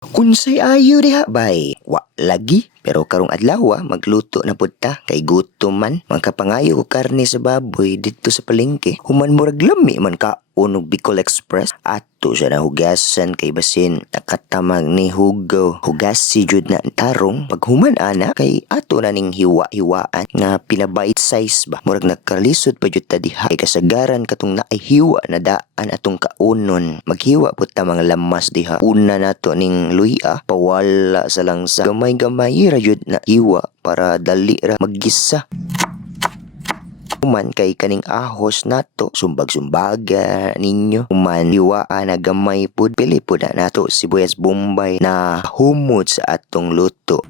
Unsay ayo diha bay? Wa lagi. Pero karong adlaw magluto na pud ta kay gutom man. Magkapangayo ko karne sa baboy dito sa palengke. Human murag lami man ka unog Bicol Express. Ato siya na hugasan kay basin nakatamag ni hugaw. Hugasi jud na tarong. Pag human ana kay ato na ning hiwa-hiwaan nga pinabait size ba. Murag nagkalisod pa jud ta diha. Kay kasagaran katong naay hiwa na daan atong kaunon. Maghiwa pud ta mga lamas diha. Una nato ning luya pawala sa langsa. Gamay-gamay ra jud na hiwa para dali ra maggisa. Human kay kaning ahos nato sumbag-sumbaga ninyo. Human hiwaan na gamay pud pili pud na nato sibuyas bombay na humot sa atong luto.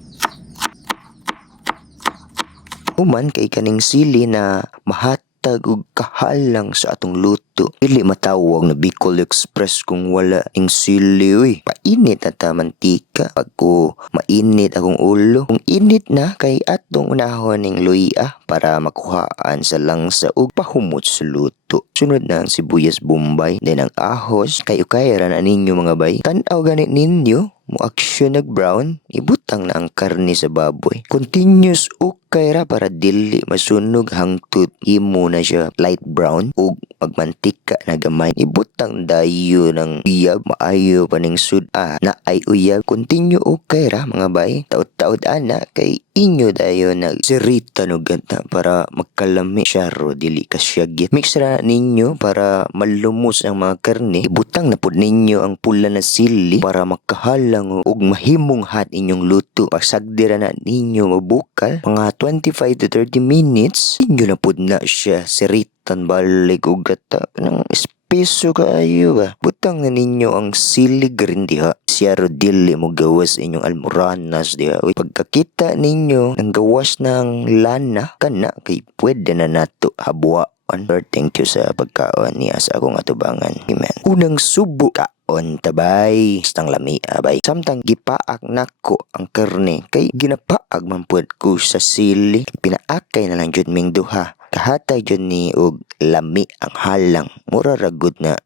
Human kay kaning sili na mahatag og kahalang sa atong luto. Dili matawag na Bicol Express kung wala ing sili uy. Painit ata mantika pagko mainit akong ulo. Kung init na kay atong unahon ning luya para makuhaan sa langsa ug pahumot sa luto. Sunod na ang sibuyas bombay, then ang ahos kay ukayra na ninyo mga bay. Tan-aw ganit ninyo mo aksyon nag-brown, ibutang na ang karne sa baboy. Continuous ukay ra para dili masunog hangtod imo na siya light brown ug magmantika na gamay. Ibutang dayo ng uyab, maayo pa ning suda na ay uyab. Continue ukay ra mga bay. Taod-taod ana kay inyo dayo nagsirita no gata para magkalami siya ro dili kasyagit. Mix ra ninyo para malumos ang mga karne. Ibutang na pud ninyo ang pula na sili para makahalang ug mahimong hot inyong luto. Pasagdi ra na ninyo mabukal mga 25 to 30 minutes. Inyo na pud na siya siritan balik ug gata ng espeso kaayo ba. Butang na ninyo ang sili rin diha. Siya ro dili mo gawas inyong almoranas diha. Uy, pagkakita ninyo ang gawas ng lana kana kay pwede na nato habwa. Lord, thank you sa pagkaon niya sa akong atubangan. Amen. Unang subo kaon tabay. Stang lami abay. Samtang gipaak nako ang karne kay ginapaag man pud ko sa sili. Pinaakay na lang jud ming duha. Kahatay jud ni og lami ang halang. Mura ra gud na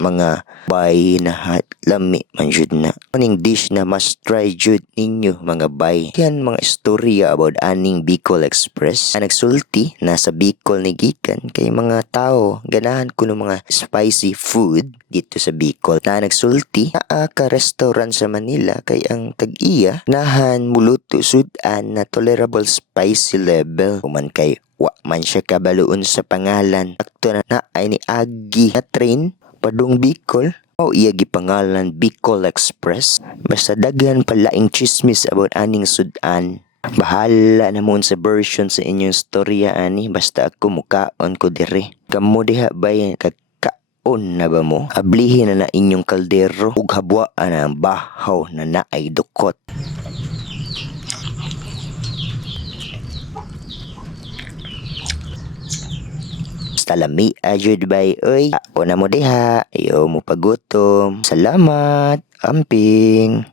mga bay na hat lami man jud na. Aning dish na must try jud ninyo mga bay. Yan mga istorya about aning Bicol Express. Ang nagsulti na sa Bicol ni gikan kay mga tao ganahan ko ng mga spicy food dito sa Bicol. Na nagsulti naa ka restaurant sa Manila kay ang tag-iya nahan muluto sudan na tolerable spicy level. Human kay wa man siya kabaluon sa pangalan. Akto na ay ni Agi na train padung Bicol o iya gipangalan Bicol Express. Basta daghan palaing chismis about aning sudan. Bahala namon sa version sa inyong storya ani. Basta ako mukaon ko dire. Kamo diha bay kakaon na ba mo? Ablihin na inyong kaldero ug habwaan na ang bahaw na naay dukot. Lami ajud bay oy. Ako na mo diha. Ayaw mo pagutom. Salamat. Amping.